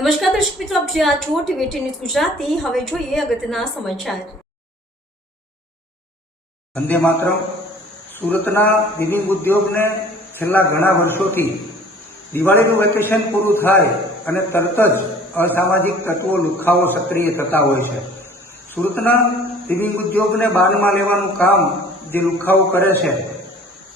નમસ્કાર દર્શક મિત્રો, આપ જ્યાં છો ટીવી ન્યૂઝ ગુજરાતી. હવે જોઈએ અગત્યના સમાચાર. વંદે માતરમ. સુરતના ગેમિંગ ઉદ્યોગને છેલ્લા ઘણા વર્ષોથી દિવાળીનું વેકેશન પૂરું થાય અને તરત જ અસામાજિક તત્વો લુખાઓ સક્રિય થતા હોય છે. સુરતના ગેમિંગ ઉદ્યોગને બાનમાં લેવાનું કામ જે લુખાઓ કરે છે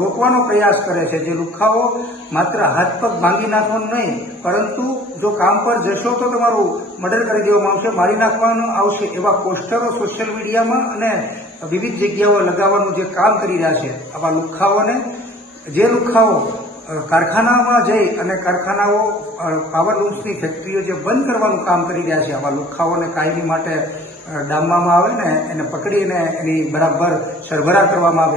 રોકવાનો પ્રયાસ કરે છે. જે લુખાઓ માત્ર હાથ પગ ભાંગી નાખવાનું નહીં, પરંતુ જો કામ પર જશો તો તમારું મર્ડર કરી દેવામાં આવશે, મારી નાખવાનું આવશે એવા પોસ્ટરો સોશિયલ મીડિયામાં અને વિવિધ જગ્યાઓ લગાવવાનું જે કામ કરી રહ્યા છે, આવા લુખાઓને, જે લુખાઓ કારખાનામાં જઈ અને કારખાનાઓ પાવર ફેક્ટરીઓ જે બંધ કરવાનું કામ કરી રહ્યા છે, આવા લુખાઓને કાયમી માટે ડામવામાં આવે ને એને પકડીને એની બરાબર સરભરા કરવામાં આવે.